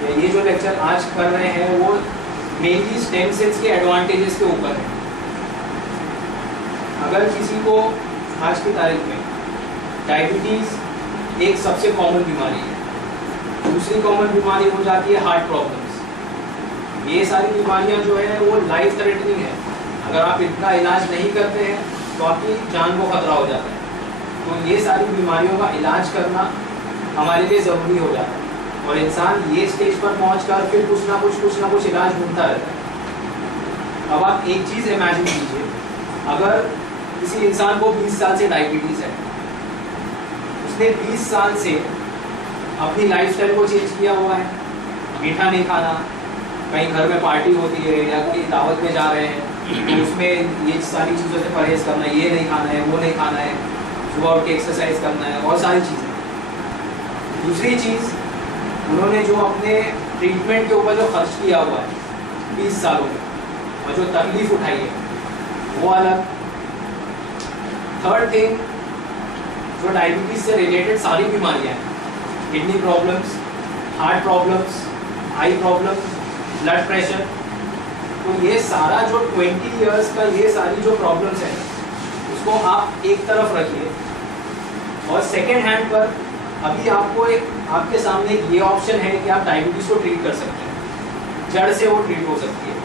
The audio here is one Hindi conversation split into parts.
ये जो लेक्चर आज कर रहे हैं वो मेनली स्टेम सेल्स के एडवांटेजेस के ऊपर है। अगर किसी को आज की तारीख में डायबिटीज़ एक सबसे कॉमन बीमारी है, दूसरी कॉमन बीमारी हो जाती है हार्ट प्रॉब्लम्स। ये सारी बीमारियां जो है वो लाइफ थ्रेटनिंग है। अगर आप इनका इलाज नहीं करते हैं तो आपकी जान को खतरा हो जाता है। तो ये सारी बीमारियों का इलाज करना हमारे लिए ज़रूरी हो जाता है और इंसान ये स्टेज पर पहुंचकर फिर कुछ ना कुछ इलाज ढूंढता रहता है। अब आप एक चीज़ इमेजिन कीजिए, अगर किसी इंसान को 20 साल से डायबिटीज़ है, उसने 20 साल से अपनी लाइफस्टाइल को चेंज किया हुआ है, मीठा नहीं खाना, कहीं घर में पार्टी होती है या कोई दावत में जा रहे हैं तो उसमें ये सारी चीज़ों से परहेज़ करना है, ये नहीं खाना है, वो नहीं खाना है, सुबह उठ के एक्सरसाइज करना है, बहुत सारी चीज़ें। दूसरी चीज़, उन्होंने जो अपने ट्रीटमेंट के ऊपर जो खर्च किया हुआ है 20 सालों में और जो तकलीफ उठाई है वो अलग। थर्ड थिंग, जो डायबिटीज़ से रिलेटेड सारी बीमारियां हैं, किडनी प्रॉब्लम्स, हार्ट प्रॉब्लम्स, आई प्रॉब्लम्स, ब्लड प्रेशर, तो ये सारा जो 20 इयर्स का ये सारी जो प्रॉब्लम्स हैं उसको आप एक तरफ रखिए और सेकेंड हैंड पर अभी आपको आपके सामने ये ऑप्शन है कि आप डायबिटीज़ को ट्रीट कर सकते हैं, जड़ से वो ट्रीट हो सकती है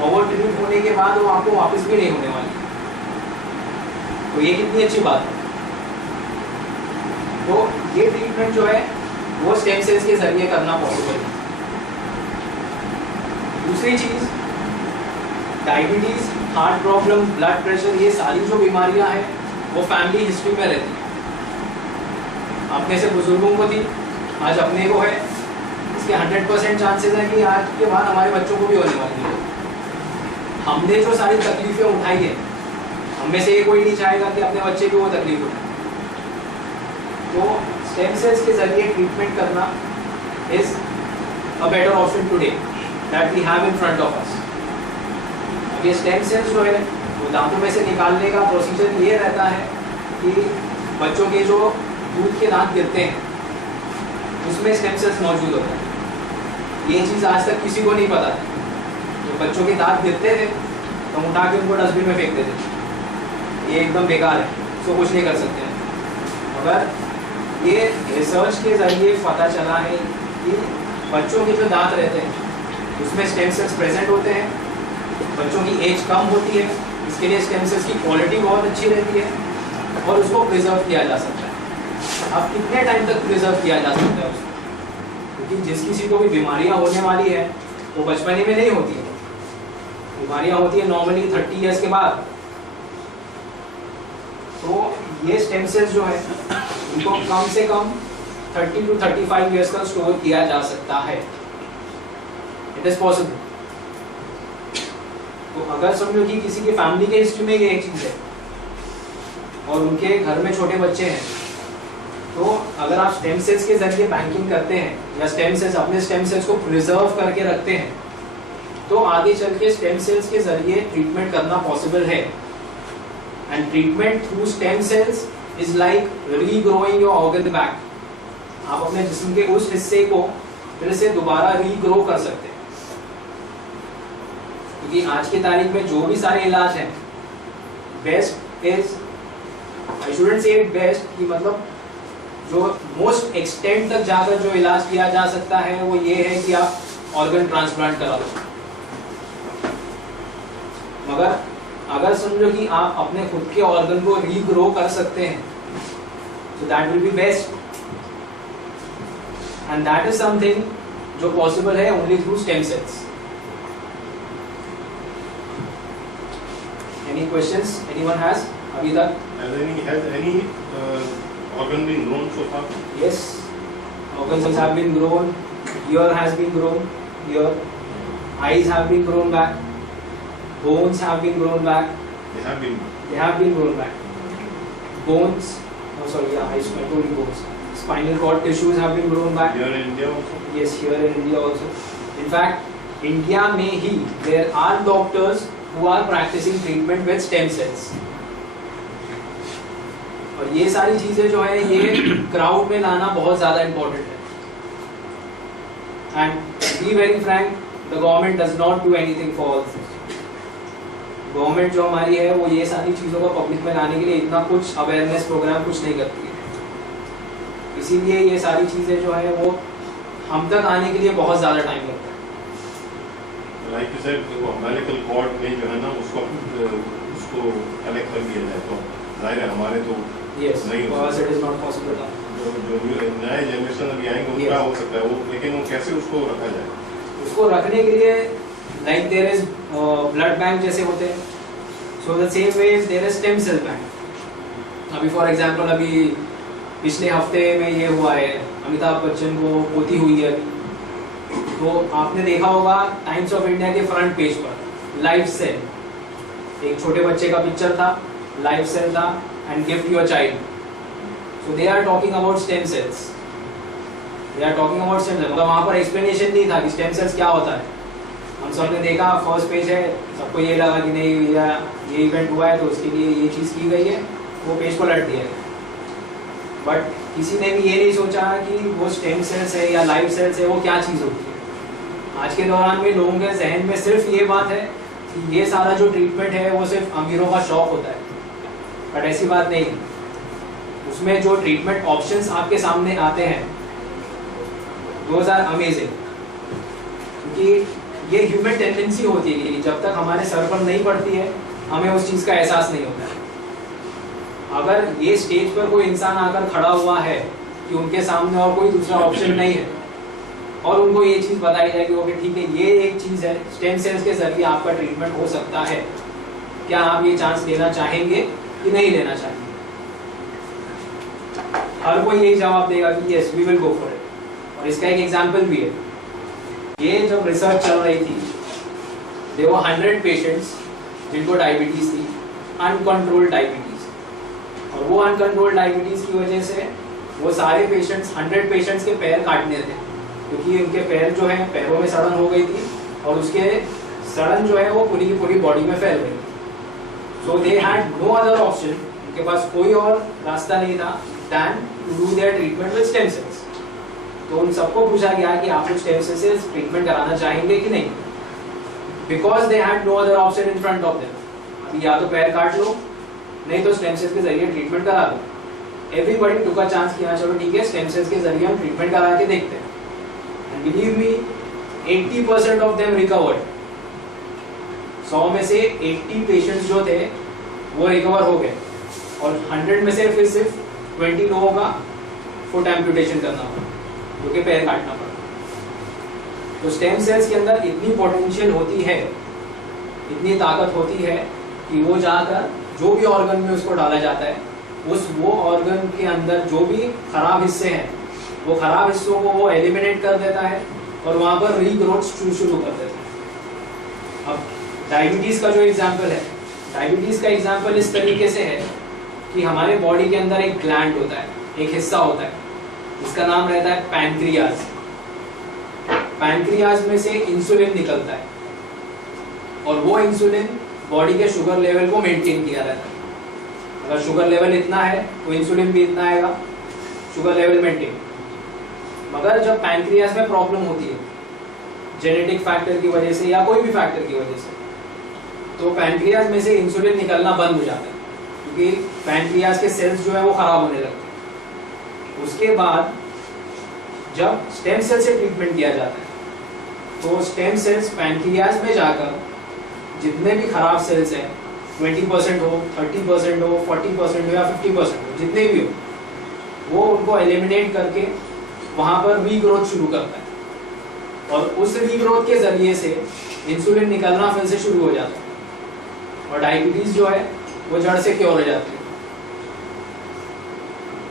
और वो ट्रीट होने के बाद वो आपको वापस भी नहीं होने वाली। तो ये कितनी अच्छी बात है। तो ये ट्रीटमेंट जो है वो स्टेम सेल्स के जरिए करना पॉसिबल है। दूसरी चीज़, diabetes, heart problem, blood pressure, ये सारी जो बीमारियां हैं वो फैमिली हिस्ट्री में रहती है। अपने से बुजुर्गों को थी, आज अपने को है, इसके 100% चांसेस है कि आज के बाद हमारे बच्चों को भी होने वाली है। हमने जो सारी तकलीफें उठाई हैं, हमें से ये कोई नहीं चाहेगा कि अपने बच्चे को वो तकलीफ उठाए। तो स्टेम सेल्स के जरिए ट्रीटमेंट करना is a better option today that we have in front of us. ये स्टेम सेल्स जो है वो दांतों में से निकालने का प्रोसीजर ये रहता है कि बच्चों के जो दूध के दांत गिरते हैं उसमें स्टेम सेल्स मौजूद होते हैं। ये चीज़ आज तक किसी को नहीं पता है। तो बच्चों के दांत गिरते थे तो उठा के उनको डस्टबिन में फेंक देते थे, ये एकदम बेकार है, उसको कुछ नहीं कर सकते हैं। मगर ये रिसर्च के ज़रिए पता चला है कि बच्चों के जो दांत रहते हैं उसमें स्टेम सेल्स प्रेजेंट होते हैं। बच्चों की एज कम होती है, इसके लिए स्टेम सेल्स की क्वालिटी बहुत अच्छी रहती है और उसको प्रिजर्व किया जा सकता है। अब कितने टाइम तक प्रिजर्व किया जा सकता है उसको, क्योंकि जिस किसी को भी बीमारियां होने वाली है वो बचपने में नहीं होती है, बीमारियां होती है नॉर्मली 30 इयर्स के बाद। तो ये स्टेम सेल्स जो है उनको कम से कम 30 to 35 इयर्स तक स्टोर किया जा सकता है। It is possible. तो अगर समझो कि किसी की फैमिली के हिस्ट्री में ये एक चीज़ है और उनके घर में छोटे बच्चे हैं, तो अगर आप स्टेम सेल्स के जरिए बैंकिंग करते हैं या स्टेम सेल्स अपने स्टेम सेल्स को प्रिजर्व करके रखते हैं तो आगे चल के स्टेम सेल्स के जरिए ट्रीटमेंट करना पॉसिबल है। And treatment through stem cells is like regrowing your organ back. आप अपने जिस्म के उस हिस्से को फिर से दोबारा रीग्रो कर सकते हैं, क्योंकि आज की तारीख में जो भी सारे इलाज हैं, बेस्ट इज, आई शुडंट से इट बेस्ट, कि मतलब जो मोस्ट एक्सटेंट तक जाकर जो इलाज किया जा सकता है वो ये है कि आप ऑर्गन ट्रांसप्लांट करा दो। मगर अगर समझो कि आप अपने खुद के ऑर्गन को रीग्रो कर सकते हैं तो that will be best, and that is something जो पॉसिबल है only through stem cells. Any questions anyone has अभी तक? Has any organ been grown so far? Yes, organs have been grown, ear has been grown, ear, eyes have been grown back, bones have been grown back. They have been. They have been grown back. Bones, oh sorry, yeah, I told you bones. Spinal cord tissues have been grown back. Here in India also? Yes, here in India also. In fact, India में ही there are doctors who are practicing treatment with stem cells. और ये सारी चीजें जो है ये क्राउड में लाना बहुत ज्यादा इम्पोर्टेंट है। And to be very frank, the government does not do anything for all this. Government जो हमारी है वो ये सारी चीज़ों को पब्लिक में लाने के लिए इतना कुछ अवेयरनेस प्रोग्राम कुछ नहीं करती है, इसीलिए ये सारी चीज़ें जो है वो हम तक आने के लिए बहुत ज़्यादा टाइम लगता है। लाइक यू सेड, वो अमेरिकन कोर्ट में जो है ना उसको कलेक्ट कर दिया जाए तो जाहिर है हमारे तो यस, नहीं because it is not possible. जो नए जनरेशन अभी आएंगे उनका हो सकता है वो, लेकिन वो कैसे उसको रखा जाए? उसको रखने के लिए like there is blood bank जैसे होते हैं, so the same way there is stem cell bank. अभी फॉर एग्जांपल अभी पिछले हफ्ते में ये हुआ है, अमिताभ बच्चन को पोती हुई है अभी, तो आपने देखा होगा टाइम्स ऑफ इंडिया के फ्रंट पेज पर लाइफ सेल, एक छोटे बच्चे का पिक्चर था, लाइफ सेल था and gift your child. So they are talking about stem cells. They are talking about stem cells. मतलब वहाँ पर एक्सप्लेनेशन नहीं था कि स्टेम सेल्स क्या होता है। हम सब ने देखा फर्स्ट पेज है, सबको ये लगा कि नहीं भैया ये इवेंट हुआ है तो उसके लिए ये चीज़ की गई है, वो पेज को लट दिया है। बट किसी ने भी ये नहीं सोचा कि वो स्टेम सेल्स है या लाइव सेल्स है वो क्या चीज़ होती है। आज के दौरान में लोगों के जहन में सिर्फ ये बात है कि ये सारा जो ट्रीटमेंट है वो सिर्फ अमीरों का शौक होता है, बट ऐसी बात नहीं। उसमें जो ट्रीटमेंट ऑप्शंस आपके सामने आते हैं दोज आर अमेजिंग, क्योंकि ये ह्यूमन टेंडेंसी होती है कि जब तक हमारे सर पर नहीं पड़ती है हमें उस चीज़ का एहसास नहीं होता है। अगर ये स्टेज पर कोई इंसान आकर खड़ा हुआ है कि उनके सामने और कोई दूसरा ऑप्शन नहीं है और उनको ये चीज़ बताई जाए कि ओके ठीक है ये एक चीज़ है, स्टेम सेल्स के जरिए आपका ट्रीटमेंट हो सकता है, क्या आप ये चांस लेना चाहेंगे कि नहीं लेना चाहेंगे? हर कोई यही जवाब देगा कि yes we will go for it. और इसका एक एग्जांपल भी है, ये जब रिसर्च चल रही थी देयर वर 100 पेशेंट्स जिनको डायबिटीज थी, अनकंट्रोल्ड डायबिटीज, और वो अनकंट्रोल्ड डायबिटीज की वजह से वो सारे पेशेंट्स 100 पेशेंट्स के पैर काटने थे, क्योंकि उनके पैर जो है पैरों में सड़न हो गई थी और उसके सड़न जो है वो पूरी की पूरी बॉडी में फैल गई। So they had no other option, उनके पास कोई और रास्ता नहीं था than to do their treatment with stem cells। तो उन सबको पूछा गया कि आप लोग स्टेम सेल से ट्रीटमेंट कराना चाहेंगे कि नहीं, because they had no other option in front of them. अभी या तो पैर काट लो नहीं तो स्टेम सेल्स के जरिए ट्रीटमेंट करा लो। एवरीबॉडी टुक अ चांस किया चलो ठीक है स्टेम सेल्स के जरिए हम ट्रीटमेंट करा के देखते हैं, and believe me 80% of them recovered. 100 में से 80 पेशेंट्स जो थे वो रिकवर हो गए, और 100 में से फिर सिर्फ 20 लोगों का फुट एम्पुटेशन करना पड़ा, जो कि पैर काटना पड़ा। तो स्टेम सेल्स के अंदर इतनी पोटेंशियल होती है, इतनी ताकत होती है कि वो जाकर जो भी ऑर्गन में उसको डाला जाता है, वो ऑर्गन के अंदर जो भी खराब हिस्से हैं वो खराब हिस्सों को वो एलिमिनेट कर देता है और वहाँ पर रीग्रोथ शुरू कर देता है। अब डायबिटीज का जो एग्जाम्पल है, डायबिटीज का एग्जाम्पल इस तरीके से है कि हमारे बॉडी के अंदर एक ग्लैंड होता है, एक हिस्सा होता है, इसका नाम रहता है पैनक्रियाज। पैनक्रियाज में से इंसुलिन निकलता है और वो इंसुलिन बॉडी के शुगर लेवल को मेंटेन किया रहता है। अगर शुगर लेवल इतना है तो इंसुलिन भी इतना आएगा, शुगर लेवल मेंटेन। मगर जब पैनक्रियाज में प्रॉब्लम होती है जेनेटिक फैक्टर की वजह से या कोई भी फैक्टर की वजह से, तो पैनक्रियाज में से इंसुलिन निकलना बंद हो जाता है, क्योंकि पैनक्रियाज के सेल्स जो है वो खराब होने लगते हैं। उसके बाद जब स्टेम सेल से ट्रीटमेंट किया जाता है तो स्टेम सेल्स पैनक्रियाज में जाकर जितने भी खराब सेल्स हैं 20% हो, 30% हो, 40% हो या 50% हो, जितने भी हो, वो उनको एलिमिनेट करके वहाँ पर रीग्रोथ शुरू करता है और उस रीग्रोथ के जरिए से इंसुलिन निकलना फिर से शुरू हो जाता है और डायबिटीज जो है वो जड़ से क्योर हो जाती है।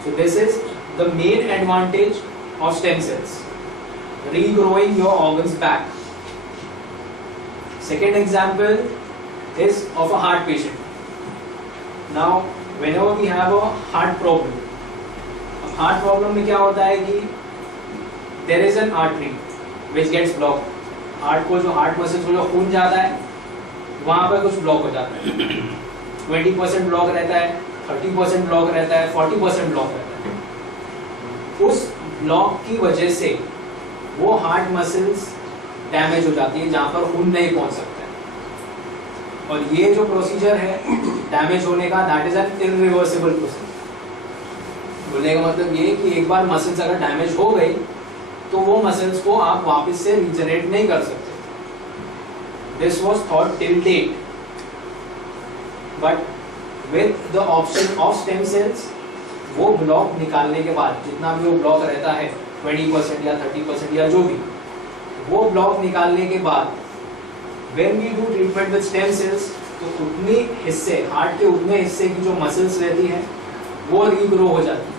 So this is the main advantage of stem sales, regrowing your organs back. Second example is of a heart patient. Now whenever we have a heart problem, अब heart problem में क्या होता है कि there is an artery which gets blocked. Heart को जो हार्ट मसल्स को जो खून जाता है वहाँ पर कुछ ब्लॉक हो जाता है। 20% ब्लॉक रहता है, 30% ब्लॉक रहता है, 40% ब्लॉक रहता है। उस ब्लॉक की वजह से वो हार्ट मसल्स डैमेज हो जाती है जहाँ पर खून नहीं पहुँच सकता है। और ये जो प्रोसीजर है डैमेज होने का, that is an irreversible process. बोलने का मतलब ये कि एक बार मसल्स अगर डैमेज हो गई तो वो मसल्स को आप वापस से रिजनरेट नहीं कर सकते। This was thought till date, but with the option of stem cells, वो ब्लॉक निकालने के बाद जितना भी वो ब्लॉक रहता है 20% या 30% या जो भी, वो ब्लॉक निकालने के बाद when we do treatment with stem cells, तो उतने हिस्से, हार्ट के उतने हिस्से की जो मसल्स रहती है वो रीग्रो हो जाती है।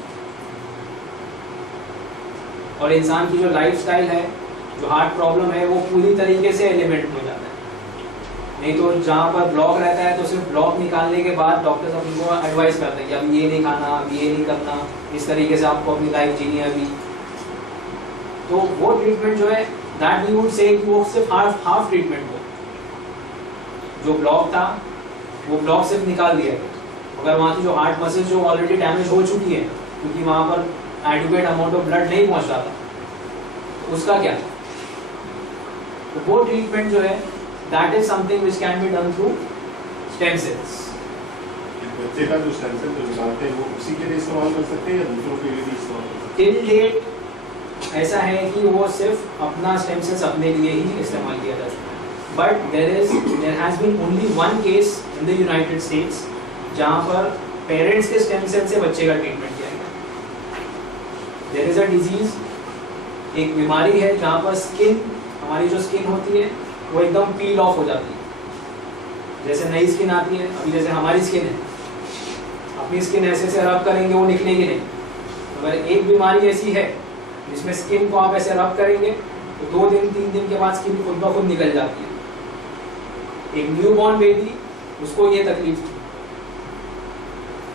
और इंसान की जो लाइफस्टाइल है, जो हार्ट प्रॉब्लम है, वो पूरी तरीके से एलिमेंट हो जाता है। नहीं तो जहाँ पर ब्लॉक रहता है तो सिर्फ ब्लॉक निकालने के बाद डॉक्टर्स अपने एडवाइस करते हैं कि अब ये नहीं खाना, अब ये नहीं करना, इस तरीके से आपको अपनी लाइफ जीनी है अभी। तो वो ट्रीटमेंट जो है, दैट वी वुड से कि वो सिर्फ हाफ ट्रीटमेंट हो। जो ब्लॉक था वो ब्लॉक सिर्फ निकाल दिया गया। अगर वहाँ की जो हार्ट मसल्स जो ऑलरेडी डैमेज हो चुकी है, क्योंकि वहाँ पर एडिक्वेट अमाउंट ऑफ ब्लड नहीं पहुँच रहा था, तो उसका क्या? तो वो ट्रीटमेंट जो है, that is something which can be done through stem cells. बच्चे का जो स्टेम सेल जो निकालते हैं वो उसी के लिए इस्तेमाल कर सकते हैं या दूसरों के लिए भी इस्तेमाल कर सकते हैं? टिल डेट ऐसा है कि वो सिर्फ अपना स्टेम सेल्स अपने लिए ही इस्तेमाल किया जा सकता है। But there has been only one case in the United States जहाँ पर पेरेंट्स के स्टेम सेल से बच्चे का ट्रीटमेंट किया गया। देयर इज अ डिजीज, एक बीमारी है जहाँ पर स्किन, हमारी जो स्किन होती है वो एकदम पील ऑफ हो जाती है। जैसे नई स्किन आती है, अभी जैसे हमारी स्किन है, अपनी स्किन ऐसे ऐसे रब करेंगे वो निकलेगी नहीं। अगर एक बीमारी ऐसी है जिसमें स्किन को आप ऐसे रब करेंगे तो 2 दिन 3 दिन के बाद स्किन खुद ब खुद निकल जाती है। एक न्यूबॉर्न बेबी, उसको ये तकलीफ थी,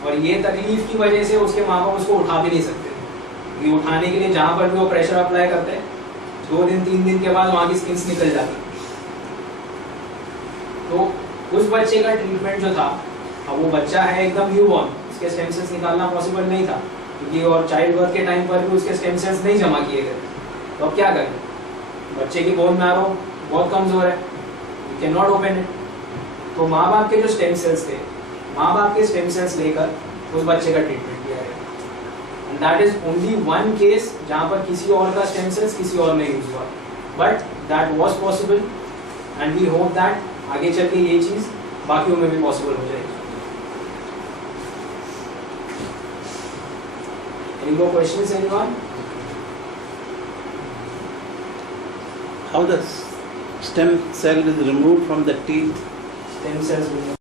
और ये तकलीफ की वजह से उसके माँ बाप उसको उठा भी नहीं सकते। ये उठाने के लिए जहाँ पर भी वो प्रेशर अप्लाई करते हैं, 2 दिन 3 दिन के बाद वहाँ की स्किन निकल जाती है। तो उस बच्चे का ट्रीटमेंट जो था, अब वो बच्चा है एकदम न्यूबॉर्न, उसके स्टेम सेल्स निकालना पॉसिबल नहीं था, क्योंकि और चाइल्ड बर्थ के टाइम पर भी उसके स्टेम सेल्स नहीं जमा किए गए। तो अब क्या करें? बच्चे की बोन मैरो बहुत कमजोर है, you can not open it. तो माँ बाप के जो स्टेम सेल्स थे, माँ बाप के स्टेम सेल्स लेकर उस बच्चे का ट्रीटमेंट किया गया। And that is only one case जहाँ पर किसी और का स्टेम सेल्स किसी और में यूज हुआ, but that was possible and we hope that आगे चल के ये चीज़ बाकियों में भी पॉसिबल हो जाएगी। Any more questions, anyone? How the stem cell is removed from the teeth? Stem cells will